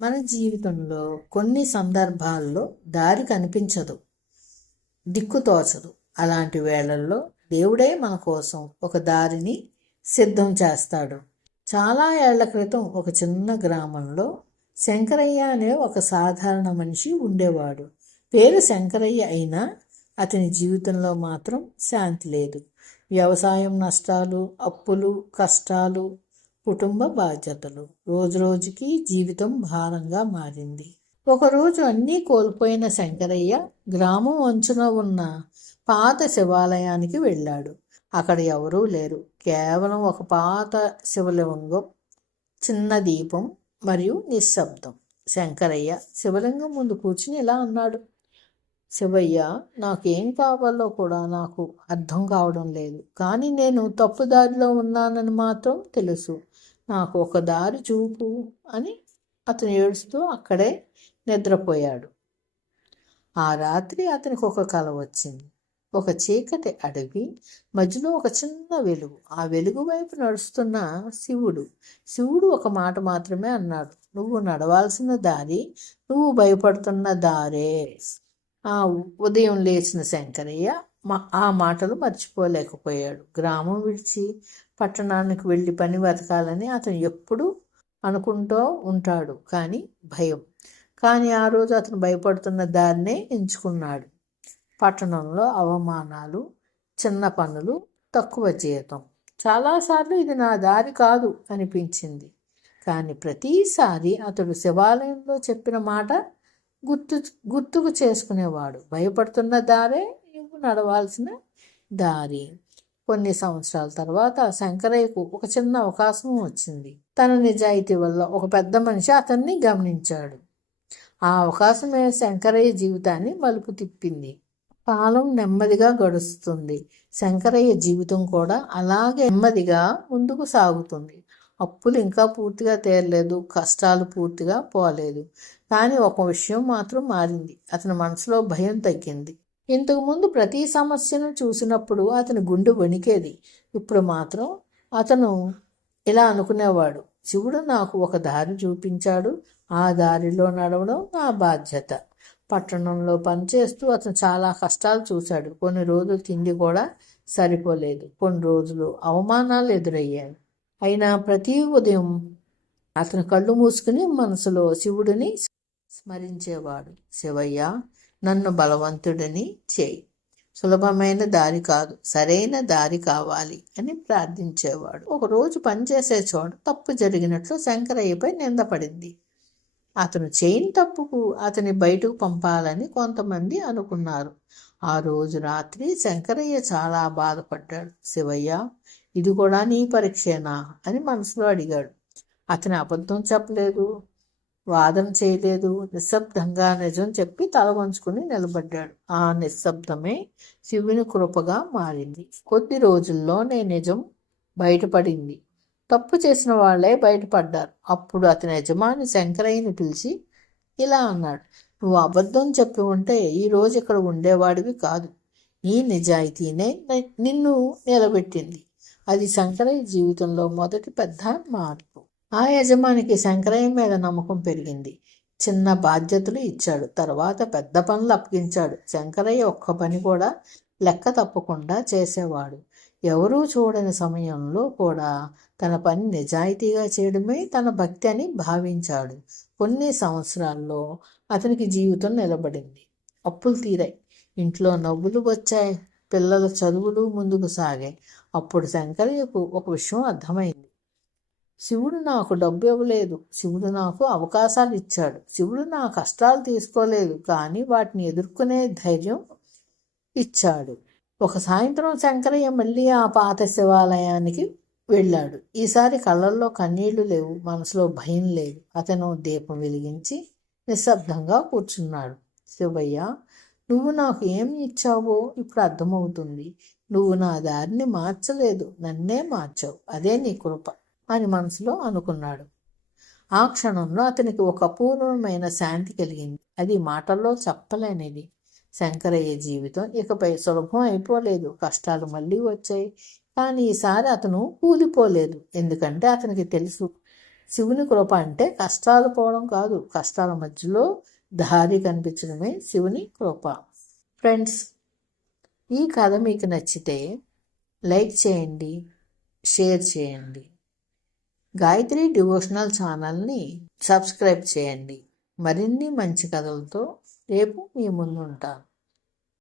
మన జీవితంలో కొన్ని సందర్భాల్లో దారి కనిపించదు, దిక్కుతోచదు. అలాంటి వేళల్లో దేవుడే మన కోసం ఒక దారిని సిద్ధం చేస్తాడు. చాలా ఏళ్ల క్రితం ఒక చిన్న గ్రామంలో శంకరయ్య అనే ఒక సాధారణ మనిషి ఉండేవాడు. పేరు శంకరయ్య అయినా అతని జీవితంలో మాత్రం శాంతి లేదు. వ్యవసాయం నష్టాలు, అప్పులు, కష్టాలు, కుటుంబ బాధ్యతలు. రోజురోజుకి జీవితం భారంగా మారింది. ఒకరోజు అన్నీ కోల్పోయిన శంకరయ్య గ్రామం అంచున ఉన్న పాత శివాలయానికి వెళ్ళాడు. అక్కడ ఎవరూ లేరు. కేవలం ఒక పాత శివలింగం, చిన్న దీపం మరియు నిశ్శబ్దం. శంకరయ్య శివలింగం ముందు కూర్చుని ఇలా అన్నాడు: శివయ్య, నాకేం కావాలో కూడా నాకు అర్థం కావడం లేదు. కానీ నేను తప్పుదారిలో ఉన్నానని మాత్రం తెలుసు. నాకు ఒక దారి చూపు అని అతను ఏడుస్తూ అక్కడే నిద్రపోయాడు. ఆ రాత్రి అతనికి ఒక కల వచ్చింది. ఒక చీకటి అడవి మధ్యలో ఒక చిన్న వెలుగు. ఆ వెలుగు వైపు నడుస్తున్న శివుడు ఒక మాట మాత్రమే అన్నాడు: నువ్వు నడవాల్సిన దారి నువ్వు భయపడుతున్న దారే. ఆ ఉదయం లేచిన శంకరయ్య ఆ మాటలు మర్చిపోలేకపోయాడు. గ్రామం విడిచి పట్టణానికి వెళ్ళి పని వెతకాలని అతను ఎప్పుడూ అనుకుంటూ ఉంటాడు. కానీ ఆ రోజు అతను భయపడుతున్న దారినే ఎంచుకున్నాడు. పట్టణంలో అవమానాలు, చిన్న పనులు, తక్కువ జీతం. చాలాసార్లు ఇది నా దారి కాదు అనిపించింది. కానీ ప్రతిసారి అతడు శివాలయంలో చెప్పిన మాట గుర్తుకు చేసుకునేవాడు: భయపడుతున్న దారే నువ్వు నడవాల్సిన దారి. కొన్ని సంవత్సరాల తర్వాత శంకరయ్యకు ఒక చిన్న అవకాశం వచ్చింది. తన నిజాయితీ వల్ల ఒక పెద్ద మనిషి అతన్ని గమనించాడు. ఆ అవకాశమే శంకరయ్య జీవితాన్ని మలుపు తిప్పింది. కాలం నెమ్మదిగా గడుస్తుంది. శంకరయ్య జీవితం కూడా అలాగే నెమ్మదిగా ముందుకు సాగుతుంది. అప్పులు ఇంకా పూర్తిగా తీరలేదు, కష్టాలు పూర్తిగా పోలేదు. కానీ ఒక విషయం మాత్రం మారింది: అతని మనసులో భయం తగ్గింది. ఇంతకుముందు ప్రతి సమస్యను చూసినప్పుడు అతని గుండె వణికేది. ఇప్పుడు మాత్రం అతను ఇలా అనుకునేవాడు: శివుడు నాకు ఒక దారి చూపించాడు, ఆ దారిలో నడవడం నా బాధ్యత. పట్టణంలో పనిచేస్తూ అతను చాలా కష్టాలు చూశాడు. కొన్ని రోజులు తిండి కూడా సరిపోలేదు. కొన్ని రోజులు అవమానాలు ఎదురయ్యాయి. అయినా ప్రతి ఉదయం అతను కళ్ళు మూసుకుని మనసులో శివుడిని స్మరించేవాడు: శివయ్య, నన్ను బలవంతుడిని చేయి. సులభమైన దారి కాదు, సరైన దారి కావాలి అని ప్రార్థించేవాడు. ఒకరోజు పనిచేసే చోట తప్పు జరిగినట్లు శంకరయ్యపై నిందపడింది. అతను చేయని తప్పుకు అతని బయటకు పంపాలని కొంతమంది అనుకున్నారు. ఆ రోజు రాత్రి శంకరయ్య చాలా బాధపడ్డాడు. శివయ్య, ఇది కూడా నీ పరీక్షేనా అని మనసులో అడిగాడు. అతని అబద్ధం చెప్పలేదు, వాదన చేయలేదు. నిశ్శబ్దంగా నిజం చెప్పి తల వంచుకుని నిలబడ్డాడు. ఆ నిశ్శబ్దమే శివుని కృపగా మారింది. కొద్ది రోజుల్లోనే నిజం బయటపడింది. తప్పు చేసిన వాళ్లే బయటపడ్డారు. అప్పుడు అతని యజమాని శంకరయ్యని పిలిచి ఇలా అన్నాడు: నువ్వు అబద్ధం చెప్పి ఉంటే ఈరోజు ఇక్కడ ఉండేవాడివి కాదు. నీ నిజాయితీనే నిన్ను నిలబెట్టింది. అది శంకరయ్య జీవితంలో మొదటి పెద్ద మార్పు. ఆ యజమానికి శంకరయ్య మీద నమ్మకం పెరిగింది. చిన్న బాధ్యతలు ఇచ్చాడు, తర్వాత పెద్ద పనులు అప్పగించాడు. శంకరయ్య ఒక్క పని కూడా లెక్క తప్పకుండా చేసేవాడు. ఎవరూ చూడని సమయంలో కూడా తన పని నిజాయితీగా చేయడమే తన భక్తి అని భావించాడు. కొన్ని సంవత్సరాల్లో అతనికి జీవితం నిలబడింది. అప్పులు తీరాయి, ఇంట్లో నవ్వులు వచ్చాయి, పిల్లల చదువులు ముందుకు సాగాయి. అప్పుడు శంకరయ్యకు ఒక విషయం అర్థమైంది: శివుడు నాకు డబ్బు ఇవ్వలేదు, శివుడు నాకు అవకాశాలు ఇచ్చాడు. శివుడు నా కష్టాలు తీసుకోలేదు, కానీ వాటిని ఎదుర్కొనే ధైర్యం ఇచ్చాడు. ఒక సాయంత్రం శంకరయ్య మళ్ళీ ఆ పాత శివాలయానికి వెళ్ళాడు. ఈసారి కళ్ళల్లో కన్నీళ్లు లేవు, మనసులో భయం లేదు. అతను దీపం వెలిగించి నిశ్శబ్దంగా కూర్చున్నాడు. శివయ్య, నువ్వు నాకు ఏమి ఇచ్చావో ఇప్పుడు అర్థమవుతుంది. నువ్వు నా దారిని మార్చలేదు, నన్నే మార్చావు. అదే నీ కృప అని మనసులో అనుకున్నాడు. ఆ క్షణంలో అతనికి ఒక అపూర్వమైన శాంతి కలిగింది. అది మాటల్లో చెప్పలేనిది. శంకరయ్య జీవితం ఇకపై సులభం అయిపోలేదు. కష్టాలు మళ్ళీ వచ్చాయి, కానీ ఈసారి అతను కూలిపోలేదు. ఎందుకంటే అతనికి తెలుసు, శివుని కృప అంటే కష్టాలు పోవడం కాదు, కష్టాల మధ్యలో దారి కనిపించడమే శివుని కృప. ఫ్రెండ్స్, ఈ కథ మీకు నచ్చితే లైక్ చేయండి, షేర్ చేయండి. గాయత్రి డివోషనల్ ఛానల్ని సబ్స్క్రైబ్ చేయండి. మరిన్ని మంచి కథలతో రేపు మీ ముందు ఉంటాను.